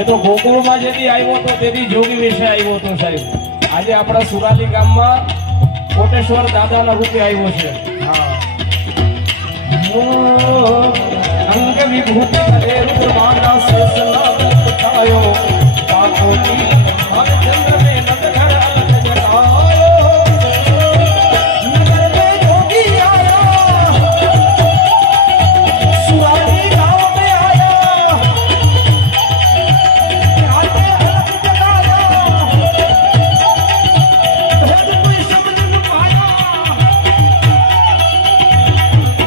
એ તો ગોકુળમાં જેથી આવ્યો તો તેથી જોગી વિશે આવ્યો તો સાહેબ. આજે આપણા સુરાલી ગામમાં કોટેશ્વર દાદાના રૂપે આવ્યો છે. અંગ વિભૂતિ કરે રૂપમાના શેષના પતાયો પાકોની ચંદ્ર મે નંદઘર જગાયો નગર મે જોગી આયા સુરાલી ગાંવ મે આયા आते अलग जगाया भेद कोई समझ न पाया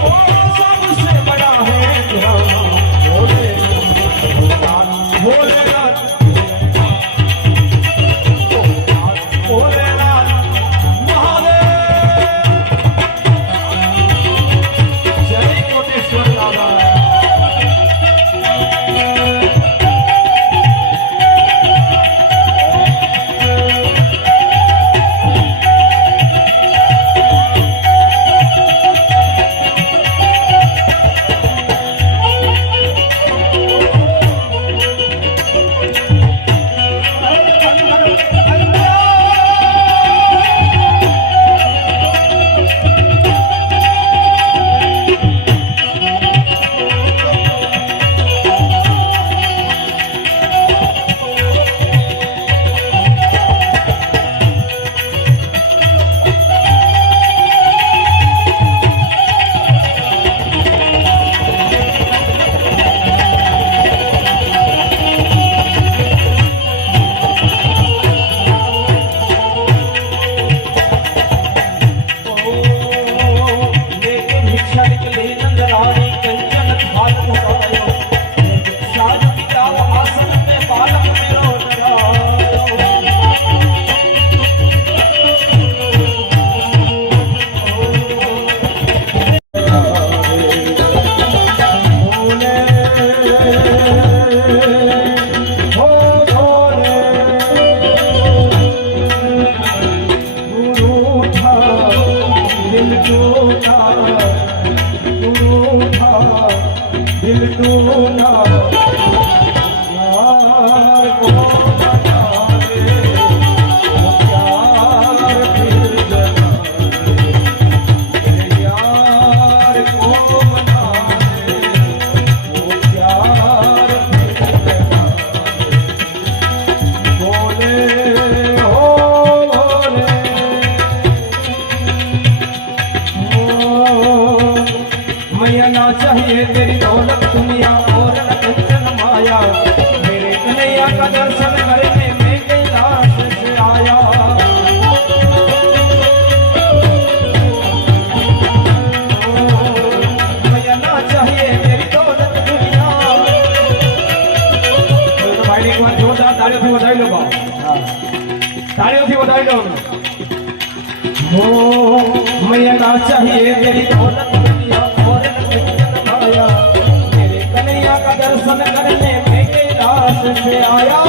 वो सबसे बड़ा है तेरा भोलेनाथ भोलेनाथ भोलेनाथ महादेव जय कोटेश्वर दादा. दिल टूटा यार को बना दे वो प्यार फिर जगा दे यार को बना दे वो प्यार फिर जगा दे बोले हो बोले मैया ना चाहिए तेरी दौलत दुनिया और न कंचन माया मेरे कन्हैया का दर्शन करने में कैलाश से आया मैया ना चाहिए तेरी दौलत दुनिया. तो भाई एक बार जोरदार तालियों से बधाई लो बाप, तालियों से बधाई लो. मैया ना चाहिए तेरी दौलत दुनिया और न कंचन माया मेरे कन्हैया का दर्शन करने में कैलाश से आया.